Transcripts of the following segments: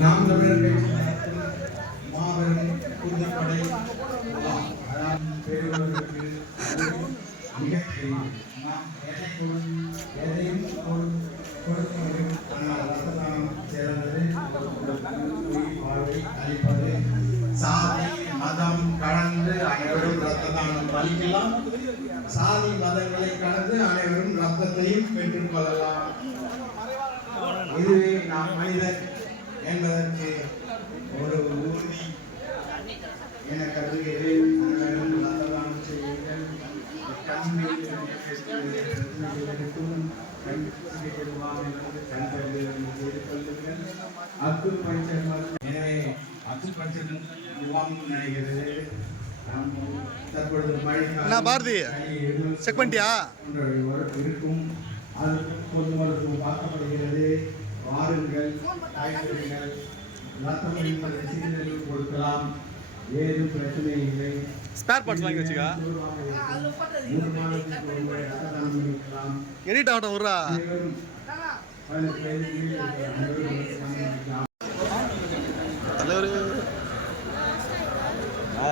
நாம் தமிழர்கள் மாபெரும் உறுதிப்படை பெரியவர்களுக்கு நிகழ்ச்சி நாம் எதை கொடு- எதையும் கொடு- கொடுக்க அனைவரும் ரத்த அளிக்கலாம் சாதி மதங்களை கடந்து அனைவரும் ரத்தத்தையும் பெற்றுக் கொள்ளலாம் இதுவே நாம் மனிதர் என்பதற்கு ஒரு உறுதி. என கருதுகிறேன். அனைவரும் ரத்ததானம் செய்யுங்கள். அப்துல் பிரச்சனைகளுக்கும் கண் சிகிச்சைக்குமாம் என்பது எனவே அக்குபஞ்சர் முகாம் நினைக்கிறது. தற்பொழுது பாரதி? செக் பண்ணிட்டியா? போன்றவை வர- இருக்கும். அதற்கு பொது மருத்துவம் பார்க்கப்படுகிறது. வாருங்கள் காய்கறிகள் ரத்தம் என்பதை சிறிதளவு கொடுக்கலாம். ஏதும் பிரச்சனை இல்லை. ஸ்பேர் பார்ட்ஸ் வாங்கி வச்சுக்கா? எடிட் ஆகட்டும் விட்றா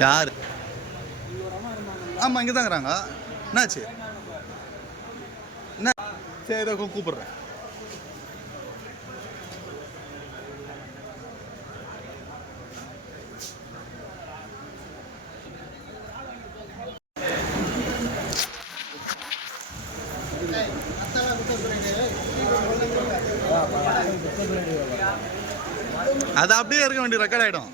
யார்? ஆமாம் இங்கே தாங்கிறாங்க என்னாச்சு? என்ன? சரி இதோ கூப்பிடுறேன். அது அப்படியே இருக்க வேண்டிய ரெக்கார்ட் ஆகிடும்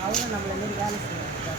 அவங்க நம்மள மாரி வேலை செய்யறாங்க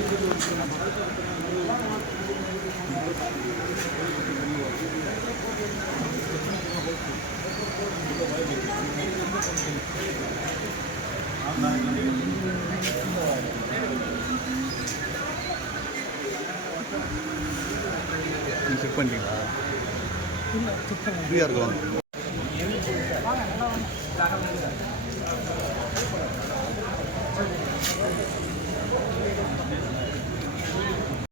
எனக்கு செக் ஃப்ரீயாக இருக்கும்